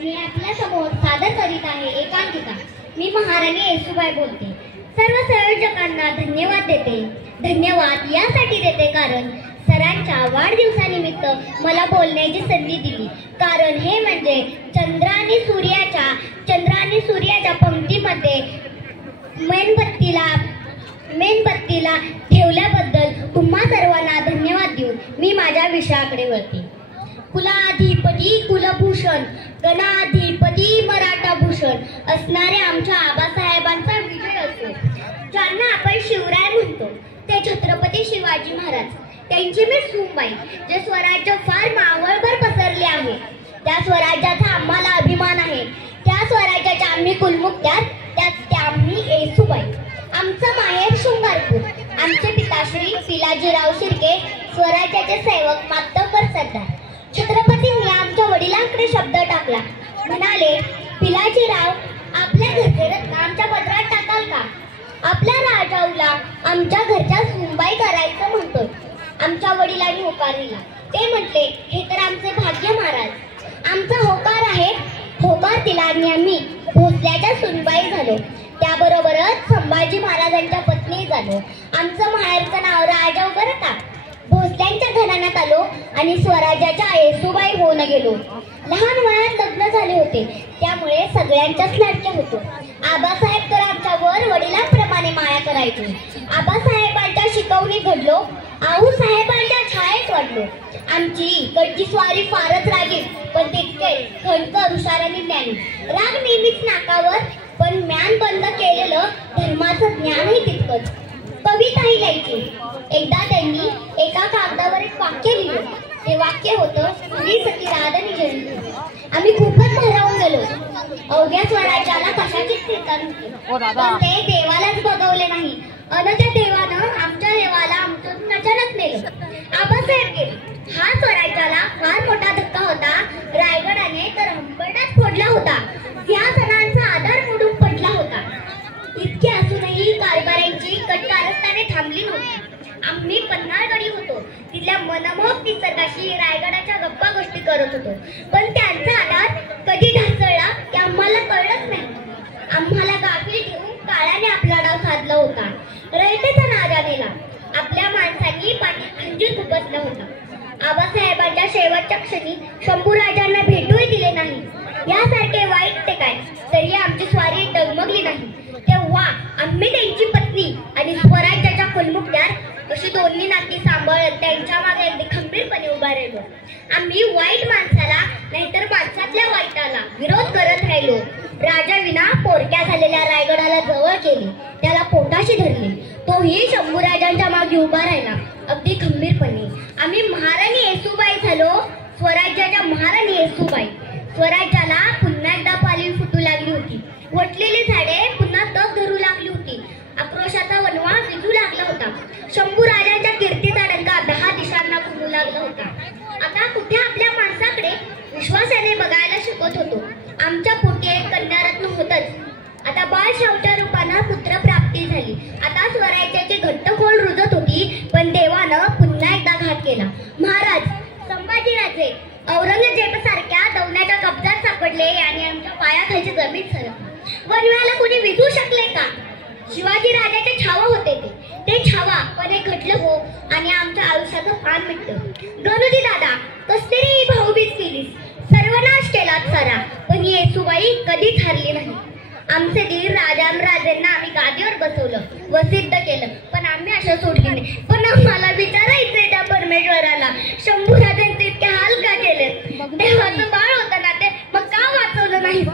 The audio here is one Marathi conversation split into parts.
मी आपल्या समोर सादर करीत आहे एकांकिका। मी महाराणी येसूबाई बोलते। सर्व संयोजकांना धन्यवाद देते। धन्यवाद यासाठी देते कारण सरांच्या वाढदिवसानिमित्त मला बोलण्याची संधी दिली। कारण हे म्हणजे चंद्र आणि सूर्याच्या पंक्तीमध्ये मेणबत्तीला ठेवल्याबद्दल तुम्हा सर्वांना धन्यवाद देऊन मी माझ्या विषयाकडे वळते। कुलाधिपती कुलभूषण गणाधिपती मराठा भूषण असणारे आमच्या आबासाहेबांचा विजय असो, ज्यांना आपण शिवराय म्हणतो, ते छत्रपती शिवाजी महाराज, त्यांची मी सूनबाई, जे स्वराज्य फार मावळभर पसरले आहे, त्या स्वराज्याचा आम्हाला अभिमान आहे। त्या स्वराज्याच्या आम्ही कुलमुखत्यार, त्या आम्ही येसूबाई। आमचं माहेर शृंगारपूर। आमचे पिताश्री पिलाजीराव शिर्के स्वराज्याचे सेवक मातब्बर सरदार। छत्रपतींनी आमच्या वडिलांकडे शब्द टाकला, म्हणाले, पिलाजीराव, आपल्या घरचे रत्न आमच्या पदरात टाकाल का? आपल्या राजाऊला आमच्या घरच्या सूनबाई करायचं म्हणतोय। आमच्या वडिलांनी होकार दिला। ते म्हटले, हे तर आमचे भाग्य महाराज। आमचा होकार आहे, होकार दिला आणि आम्ही भोसल्याच्या सूनबाई झालो। त्याबरोबरच संभाजी महाराजांच्या पत्नी झालो। आमचं माहेरचं नाव राजाऊ बरं का। भोसल्यांच्या घराण्यात आलो आणि स्वराज्याच्या येसूबाई होऊन गेलो। लहान वयात लग्न झाले होते, त्यामुळे सगळ्यांच्याच लाडक्या होतो। आबासाहेब तर आमच्यावर वडिलांप्रमाणे माया करायचे। आबासाहेबांच्या शिकवणी घडलो, आऊसाहेबांच्या छायेत वाढलो। आमची इकडची स्वारी फारच रागीट, पण तितके खणकर हुशार आणि ज्ञानी। राग नेहमीच नाकावर, पण म्यान बंद केलेलं धर्माचं ज्ञानही तितकंच। कविताही लिहायची। एकदा त्यांनी एका कागदावर एक वाक्य लिहिलं। ते वाक्य होतं, स्त्री सती राधनी जयंती। आम्ही खूपच भारावून गेलो। अवघ्या स्वराज्याला कशाचीच चिंता नव्हती, पण ते देवालाच बघवले नाही, अन त्या देवानं आमच्या देवाला आमच्यातून अचानक नेलं। आबासाहेब गेले। हा स्वराज्याला फार मोठा धक्का होता। रायगडाने तर हंबरडाच फोडला होता। या सणांचा आधार मोडून पडला होता। इतके असूनही कारभाऱ्यांची कटकारस्थाने थांबली नव्हती। आम्ही पन्हाळगडी होतो, तिथल्या मनमोहक निसर्गाशी रायगडाच्या गप्पा गोष्टी करत होतो, पण त्यांचा आधार कधी ढासळला ते आम्हाला कळलंच नाही। आम्हाला गाफील ठेवून काळाने आपला डाव साधला होता। रयतेचा नाद आलेला। आपल्या माणसांनी पाठीत खंजीर खुपसला होता। आबासाहेबांच्या शेवटच्या क्षणी शंभूराजांना भेटूही दिले नाही। यासारखे वाईट ते काय, तरी आमची स्वारी डगमगली नाही। तेव्हा आम्ही त्यांची पत्नी आणि स्वराज्याच्या कुलमुखत्यार अशी दोन्ही नाती सांभाळत त्यांच्या मागे अगदी खंबीरपणे उभा राहिलो। आम्ही वाईट माणसाला, नाहीतर माणसातल्या वाईटाला विरोध करत राहिलो। राजाविना पोरक्या झालेल्या रायगडाला जवळ केले, त्याला पोटाशी धरले, तोही शंभूराजांच्या मागे उभा राहिला अगदी खंबीरपणे। आम्ही महाराणी येसूबाई झालो, स्वराज्याच्या महाराणी येसूबाई। स्वराज्याला पुन्हा एकदा पालवी फुटू लागली होती। वटलेली झाडे पुन्हा तग धरू लागली होती। आक्रोशाचा वनवा विजू लागला होता। शंभूराजांच्या कीर्तीचा डंका 10 दिशांना घुमू लागला होता। आता कुठे आपल्या माणसाकडे विश्वासाने बघायला शिकत होतो। आमच्या पोटी एक कन्यारत्न होतच। आता बाळशाहूच्या रूपानं पुत्र प्राप्ती झाली। आता स्वराज्याची घट्ट खोल रुजत होती, पण देवानं पुन्हा एकदा घात केला। महाराज संभाजीराजे औरंगजेब सारख्या दौन्याच्या कब्जात सापडले आणि आमच्या पायाखालची जमीन सरकली। वनव्याला कोणी विजू शकले का? शिवाजी राजाचे छावा होते ते छावा, पण हे घडलं हो, आणि आमच्या आयुष्याचं पान मिटलं। गणूजी दादा, कसतरी ही भाऊबीज केलीस, सर्वनाश केलात सारा, पण येसूबाई कधीच हारली नाही। आमचे धीर राजांना आम्ही गादीवर बसवलं व सिद्ध केलं, पण आम्ही अशा सोडली नाही। पण आम्हाला विचारायचंय त्या परमेश्वराला, शंभूराजांचे इतके हाल का केले? देवाचं बाळ होतं ना ते, मग का वाचवलं नाही?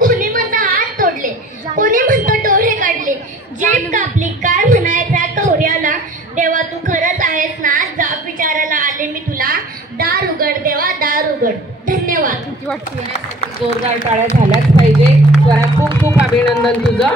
कोणी म्हणतं हात तोडले, कोणी म्हणतं डोळे काढले, जेब कापली, काय म्हणायचा कवऱ्याला? देवा तू खरंच आहेस ना? जाब विचारायला आले मी तुला, दार उघड देवा, दार उघड। धन्यवाद। जोरदार टाळ्या झाल्याच पाहिजे। स्वरा, खूप खूप अभिनंदन तुझं।